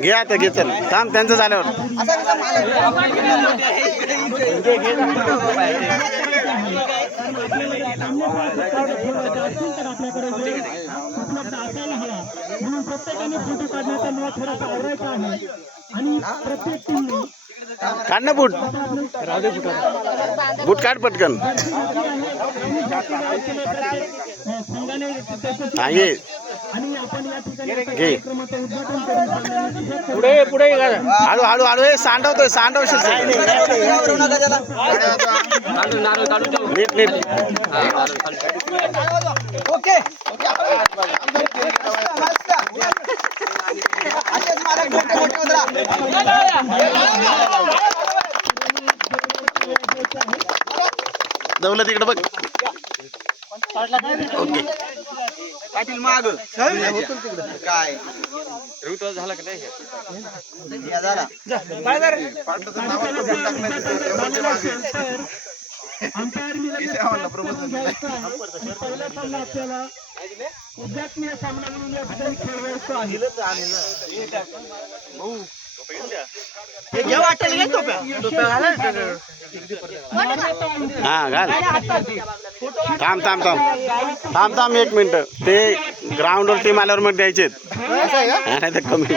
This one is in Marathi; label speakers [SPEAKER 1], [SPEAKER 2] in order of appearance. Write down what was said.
[SPEAKER 1] घे आता घे चल. थांब त्यांचं झाल्यावर?
[SPEAKER 2] उपलब्ध असायला हवा म्हणून प्रत्येकाने फोटो काढण्याचा मला थोडासा आवडायचा आहे. आणि प्रत्येक टीमने
[SPEAKER 1] काढ ना बूट. बूट काढ पटकन.
[SPEAKER 2] या.
[SPEAKER 1] पुढे पुढे हळू हळू हळू हे सांडवतोय सांडवशील. नीट नीट.
[SPEAKER 3] ओके. असेच
[SPEAKER 1] जवळ तिकडे बघ. ओके.
[SPEAKER 3] पाटील माग. काय? या झाला.
[SPEAKER 2] अंपायर पहिला सामना आपल्याला उद्घाटनीय सामना म्हणून या ठिकाणी खेळवायचा आहे.
[SPEAKER 1] हा घाल थांब थांब थांब. थांब थांब एक मिनिट. ते ग्राउंडवर टीम आल्यावर मग द्यायचे कमी.